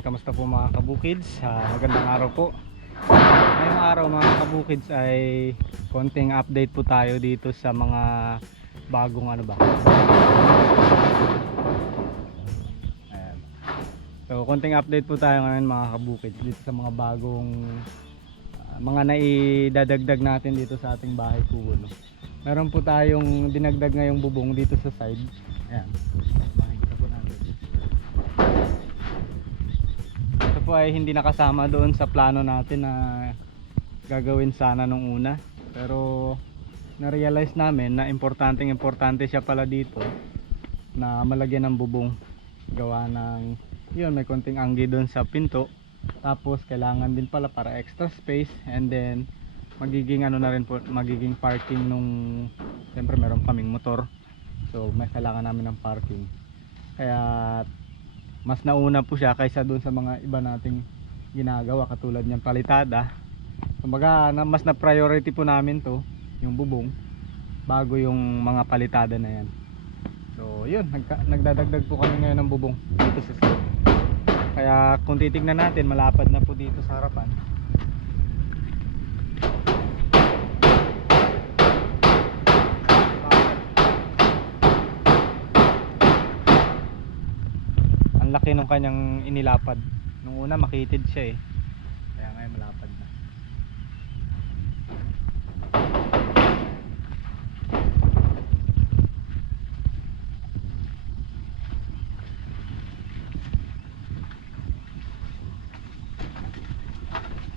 Ayan, kamusta po mga kabukids? Ah, magandang araw po. Ngayong araw mga kabukids ay konting update po tayo dito sa mga bagong ano ba? Ayan. So, konting update po tayo ngayon mga kabukids dito sa mga bagong ah, mga naidadagdag natin dito sa ating bahay kubo. No? Meron po tayong dinagdag ngayong bubong dito sa side. Ayan. Po ay hindi nakasama doon sa plano natin na gagawin sana nung una. Pero na-realize namin na importanteng importante siya pala dito na malagyan ng bubong. Gawa ng, yun may konting anggi doon sa pinto. Tapos kailangan din pala para extra space and then magiging ano na rin po, magiging parking nung siyempre meron kaming motor. So may kailangan namin ng parking. Kaya mas nauna po siya kaysa doon sa mga iba nating ginagawa katulad niyang palitada. Kumbaga na, mas na priority po namin to, yung bubong bago yung mga palitada na yan. So yun, nagka, nagdadagdag po kami ngayon ng bubong dito sa. Kaya kung titignan natin, malapad na po dito sa harapan. Ang laki nung kanyang inilapad. Nung una makitid siya eh. Kaya ngayon malapad na.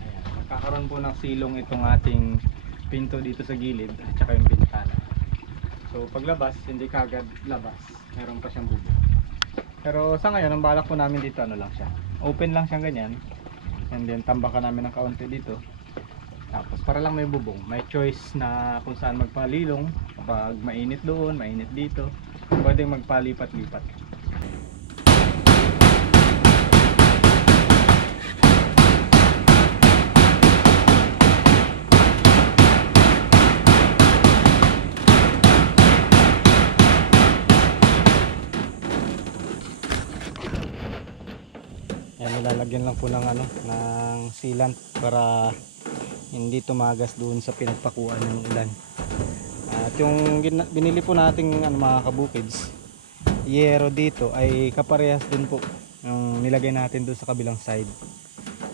Ayan, magkakaroon po ng silong itong ating pinto dito sa gilid at saka yung bintana. So paglabas, hindi kagad labas. Meron pa siyang bubong. Pero sa ngayon, ang balak po namin dito ano lang siya. Open lang siyang ganyan. And then tambakan namin ng kaunti dito. Tapos para lang may bubong, may choice na kung saan magpalilong. Kapag mainit doon, mainit dito. Pwedeng magpalipat-lipat. Yan, nilalagyan lang po ng ano, ng sealant para hindi tumagas doon sa pinagpakuan ng ulan. At yung binili po nating ano, mga kabukids, yero dito ay kaparehas din po yung nilagay natin doon sa kabilang side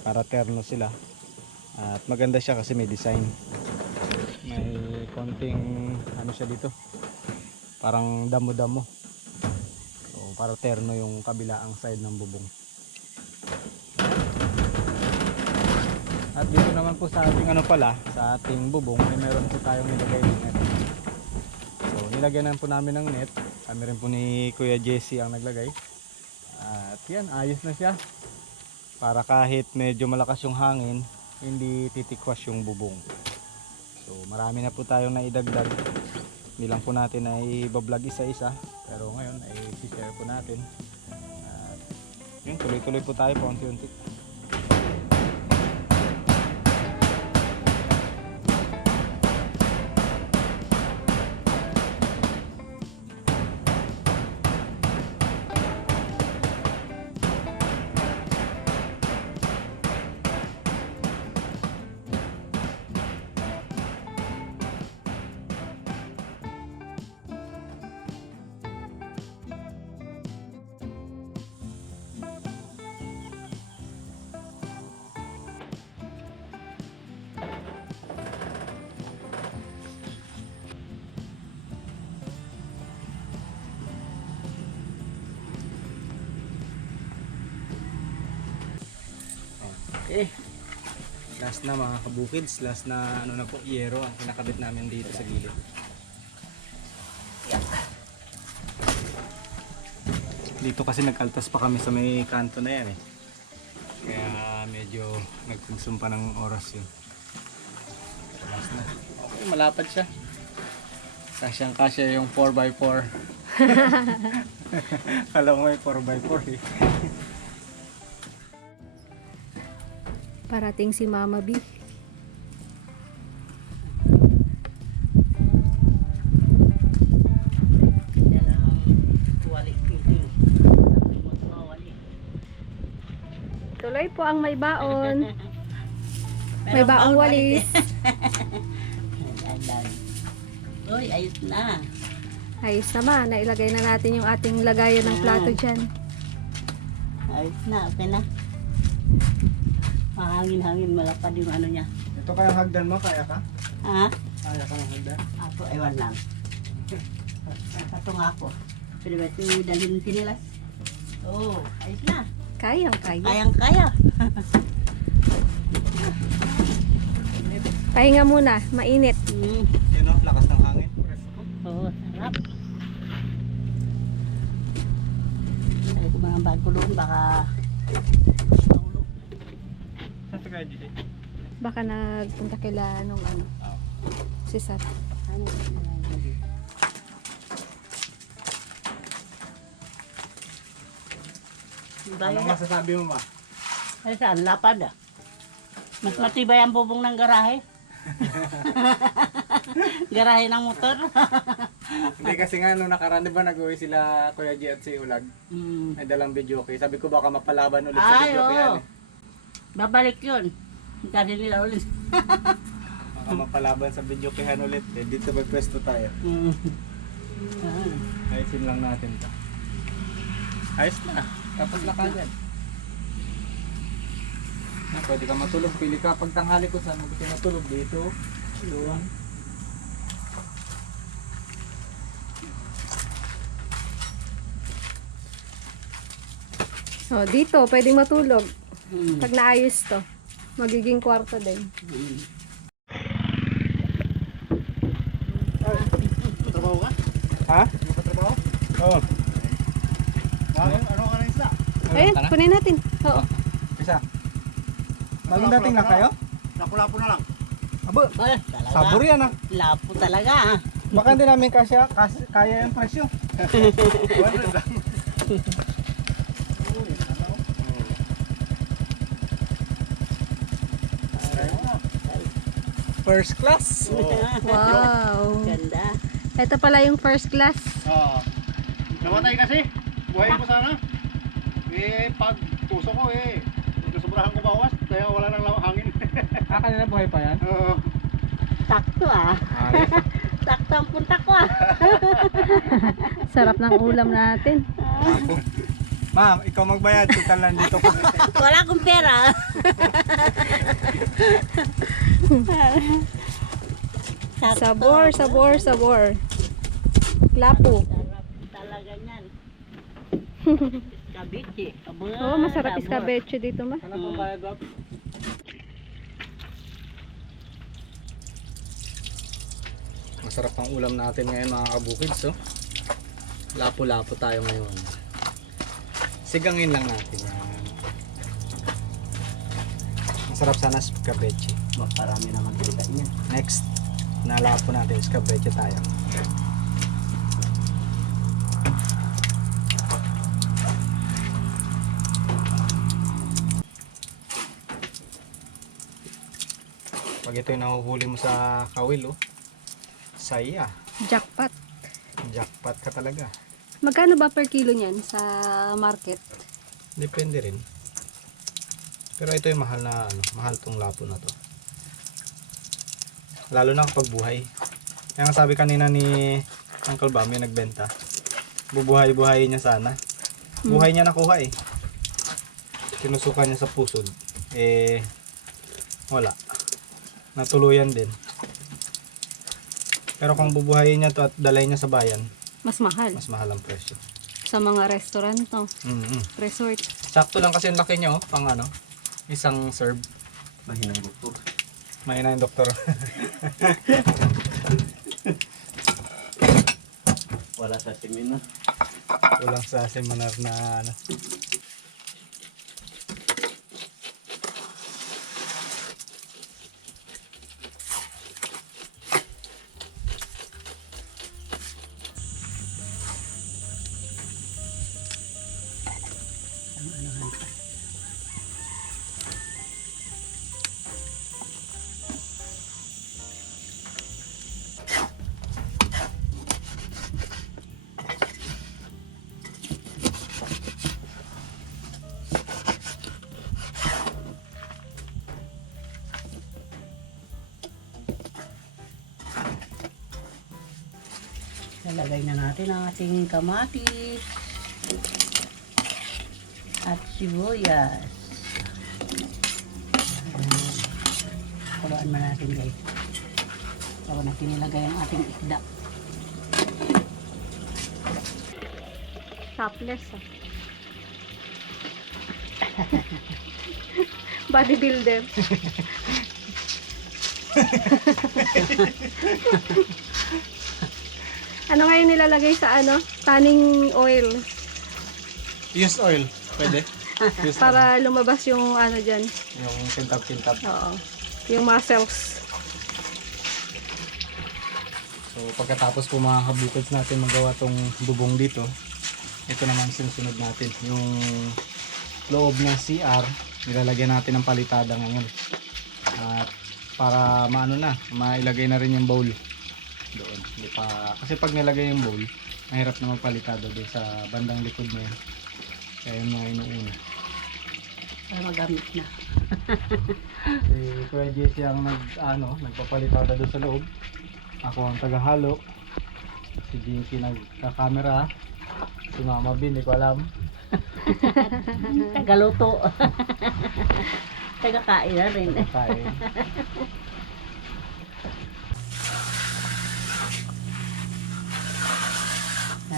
para terno sila. At maganda siya kasi may design. May konting ano siya dito. Parang damo-damo. So, para terno yung kabilaang side ng bubong. At dito naman po sa ating ano pala, sa ating bubong, ay meron po tayong nilagay ng net. So, nilagyan po namin ng net. Kami rin po ni Kuya Jesse ang naglagay. At yan, ayos na siya. Para kahit medyo malakas yung hangin, hindi titikwas yung bubong. So, marami na po tayong naidagdag. Hindi lang po natin ay bablog isa-isa. Pero ngayon ay share po natin. Yun, tuloy-tuloy po tayo paunti-unti. Okay. Last na mga kabukids, last na ano na po, yero ang kinakabit namin dito sa gilid. Dito kasi nagkaltas pa kami sa may kanto na yan eh. Kaya medyo nagkunsumpa ng oras yun. Last na. Okay, malapad siya. Kasyang kasya yung 4x4. Kala mo may 4x4 eh. Parating si Mama B. po ang may baon. May baong walis. Uy, ayos na. Ayos naman, nailagay na natin yung ating lagayan ng plato dyan. Ayos na, okay na. Mahangin-hangin, malapad yung ano niya. Ito kayang hagdan mo, kaya ka? Ha? Kaya ka ng hagdan? Ako, ewan lang. Ito nga ako. Pwede ba ito dalhin sinilas? Oo, oh, ayos na. Kayang kaya. Kayang-kaya. Pahinga muna, mainit. Mm. Yun o, lakas ng hangin. Oo, sarap. Ay, kung mga bago doon, baka mahulog. Saan ka kaya, Gigi? Baka nagpunta kila nung ano, si Sat. Ano, Anong Bayan masasabi mo, ma? Ay, saan? Lapad ah. Mas matibay ang bubong ng garahe. garahe ng motor. Hindi kasi nga, nung nakaraan, di ba nag-uwi sila Kuya G at si Ulag? mm. May dalang video okay. Sabi ko baka mapalaban ulit sa Ay, video kaya. Eh. Babalik yun. Dali nila ulit. Baka mapalaban sa video kaya ulit. Eh, dito magpwesto tayo. Mm. Ayan. Ayusin lang natin to. Ayos na. Tapos na kagad. Na, pwede ka matulog. Pili ka pag tanghali ko saan mo gusto matulog. Dito. Doon. Oh, dito, pwedeng matulog. Mm. Pag naayos to, magiging kwarto din. Mm. Trabaho ka? Ha? Yung patrabaho? Oo. Ano, ano ka na isla? Ayun, kunin natin. Oo. Isa. Bagong dating na kayo? Lapo-lapo na lang. Abo, sabor yan ah. Lapo talaga ah. Baka hindi namin kasya, kas, kaya yung presyo. 100 lang. First class. Wow. Ganda. Ito pala yung first class. Oo. Namatay kasi. Buhay ko sana. Eh, pag puso ko eh. Nasubrahan ko bawas. Kaya wala nang hangin. Ah, kanina buhay pa yan? Oo. Sakto ah. Ayos. Sakto ang punta ko ah. Sarap ng ulam natin. Ma'am, ikaw magbayad. Total nandito ko. Wala akong pera. Sabor, sabor, sabor. Lapo. Talaga niyan. Kabichi. Aba, Oo, oh, masarap iskabeche dito ma. Ano pang bayad? Masarap ang ulam natin ngayon mga kabukids, oh. Lapo-lapo tayo ngayon. Sigangin lang natin yan. Masarap sana sa kabeche. Maparami naman kita niya. Next, nalapo natin sa kabeche tayo. Pag ito yung nahuhuli mo sa kawil, oh. Saya. Jackpot. Jackpot ka talaga. Magkano ba per kilo niyan sa market? Depende rin. Pero ito yung mahal na ano, mahal tong lapo na to. Lalo na kapag buhay. Kaya nga sabi kanina ni Uncle Bam yung nagbenta. Bubuhay-buhayin niya sana. Buhay niya nakuha eh. Sinusukan niya sa pusod. Eh, wala. Natuluyan din. Pero kung bubuhayin niya to at dalay niya sa bayan, Mas mahal. mas mahal ang presyo. Sa mga restaurant to, Mm resort. Sakto lang kasi yung laki niya oh, pang ano, isang serve. Mahinang doktor. Mahina yung doktor. Wala sa seminar. Kulang sa seminar na ano. Lalagay na natin ang ating kamatis. At sibuyas. Ayan. Kuluan mo natin guys. Bago natin nilagay ang ating isda. Topless ah. Bodybuilder. ano ngayon nilalagay sa ano? Tanning oil. Use oil. Pwede. Use oil. Para lumabas yung ano dyan. Yung kintab-kintab. Oo. Yung muscles. So pagkatapos po mga kabukids natin magawa tong bubong dito, ito naman sinusunod natin. Yung loob ng CR, nilalagyan natin ng palitada ngayon. At para maano na, mailagay na rin yung bowl doon. Hindi pa, kasi pag nilagay yung bowl, mahirap na magpalitada doon sa bandang likod na yun. Kaya yung mga inuuna. Para magamit na. Si Kuya Jesse ang nag, ano, nagpapalitada doon sa loob. Ako ang tagahalo. Si Jinky nagka-camera. Si Mama B, hindi ko alam. Tagaluto. Tagakain na rin. Kain.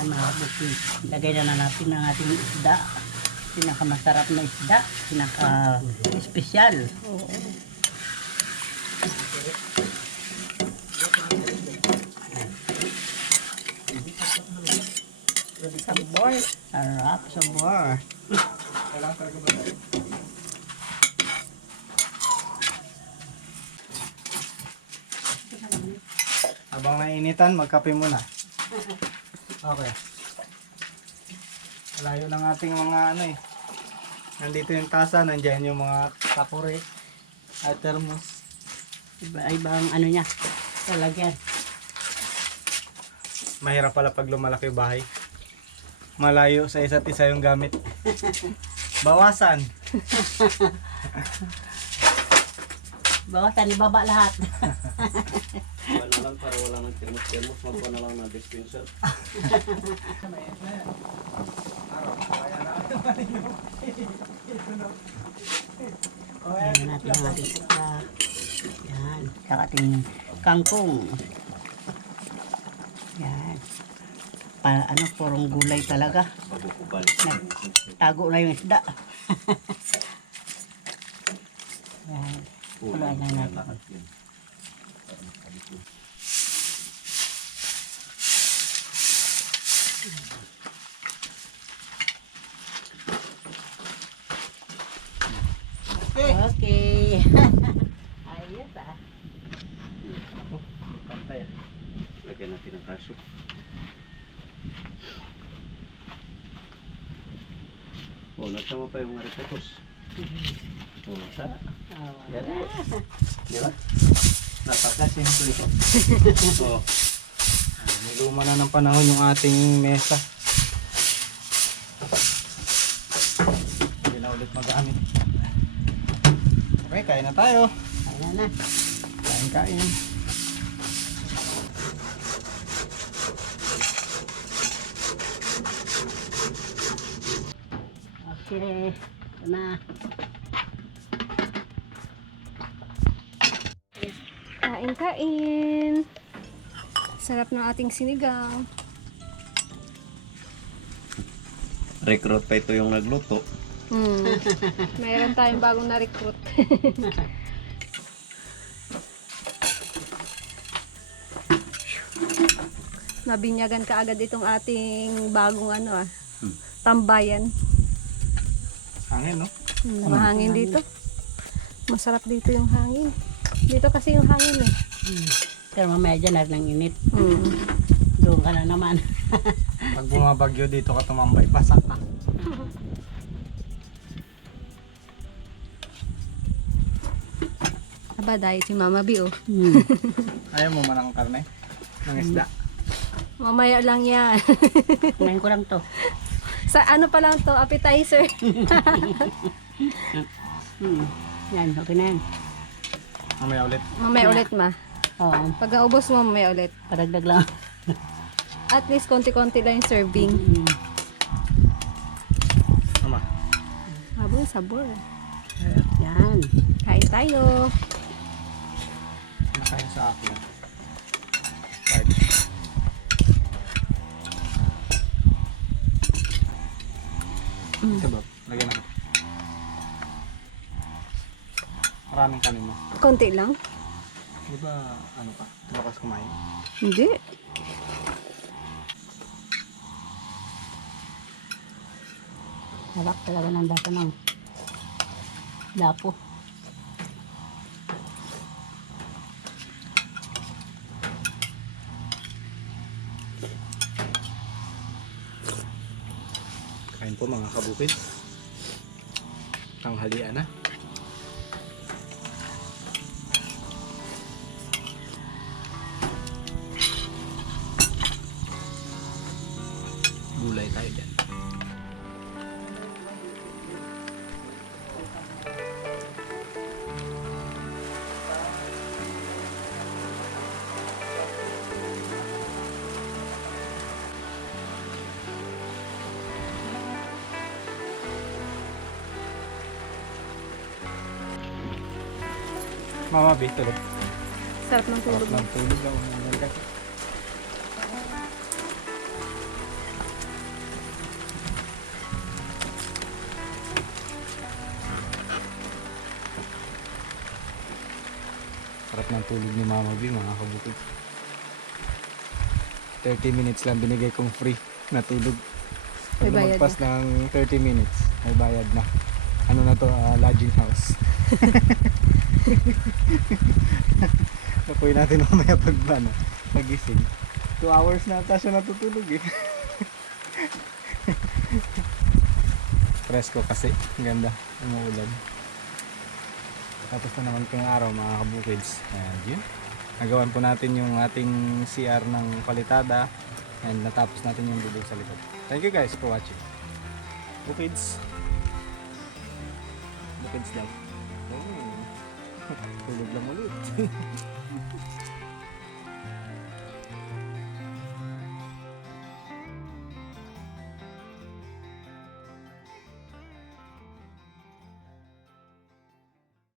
Yan mga bukid. Lagay na, na natin ang ating isda. Pinakamasarap na isda. Pinaka-espesyal. Sabor. Sarap, sabor. Habang nainitan, magkape muna. Okay. Layo ng ating mga ano eh. Nandito yung tasa, nandyan yung mga takore at thermos. Iba, iba ang ano niya. Talagyan. Mahirap pala pag lumalaki yung bahay. Malayo sa isa't isa yung gamit. Bawasan. Bawasan, ibaba lahat. Wala lang para wala nang termos-termos, magkuha na lang ng dispenser. Ayan natin ang ating isda. Yan. Saka ating kangkong. Yan. Para ano, purong gulay talaga. Pagkukubal. Tago na yung isda. Yan. Kuluan lang natin. Okay. Ayos ah. Pantay. Lagyan natin kaso. Oh, nagsama pa yung aripatos. Oh, sa? Yan. Di ba? Napaka-simple. oh, luma na ng panahon yung ating mesa. Hindi na ulit magamit. Okay, kain na tayo. Ayan na. Kain kain. Okay. Ito na. Kain, kain. Sarap ng ating sinigang. recruit pa ito yung nagluto. Hmm. Mayroon tayong bagong na-recruit. Nabinyagan ka agad itong ating bagong ano ah. Tambayan. Hangin, no? Hmm, mahangin dito. Masarap dito yung hangin. Dito kasi yung hangin eh. Pero mamaya dyan na ng init. Hmm. Doon ka na naman. Pag bumabagyo dito ka tumambay, pasak ka. Aba, dahil si Mama B oh. Hmm. Ayaw mo man ang karne? Ng isda? Mamaya lang yan. Kumain ko lang to. Sa ano pa lang to, appetizer. Hmm. Yan, okay na yan. Mamaya ulit. Mamaya ulit ma. Oo, Pag naubos mo, mamaya ulit. paragdag lang. At least konti-konti lang yung serving. Mm. Ama. Habang sabor. Sarap yan. Kain tayo. Nakain sa akin. Right. Mm. Sabab. Lagyan na. Maraming kanin mo. Konti lang. Di ba, ano ka? Bakas kumain. Hindi. Sarap talaga ng lasa ng lapo. Kain po mga kabukid. Tanghalian na. Gulay tayo dyan. Mama, B, tulog. Sarap ng tulog. Sarap ng tulog lang. Ng tulog ni Mama B, mga kabukid. 30 minutes lang binigay kong free na tulog. May Pag bayad lumagpas ng 30 minutes, may bayad na. Ano na to, ah, lodging house. Nakuhin natin mamaya pag ano, pagising. 2 hours na ata siya natutulog eh. Presko kasi, ang ganda, umuulan. Tapos na naman itong araw mga kabukids. And yun, nagawan po natin yung ating CR ng palitada and natapos natin yung bubog sa likod. Thank you guys for watching. Bukids. Bukids lang. Oh. Tulog lang ulit.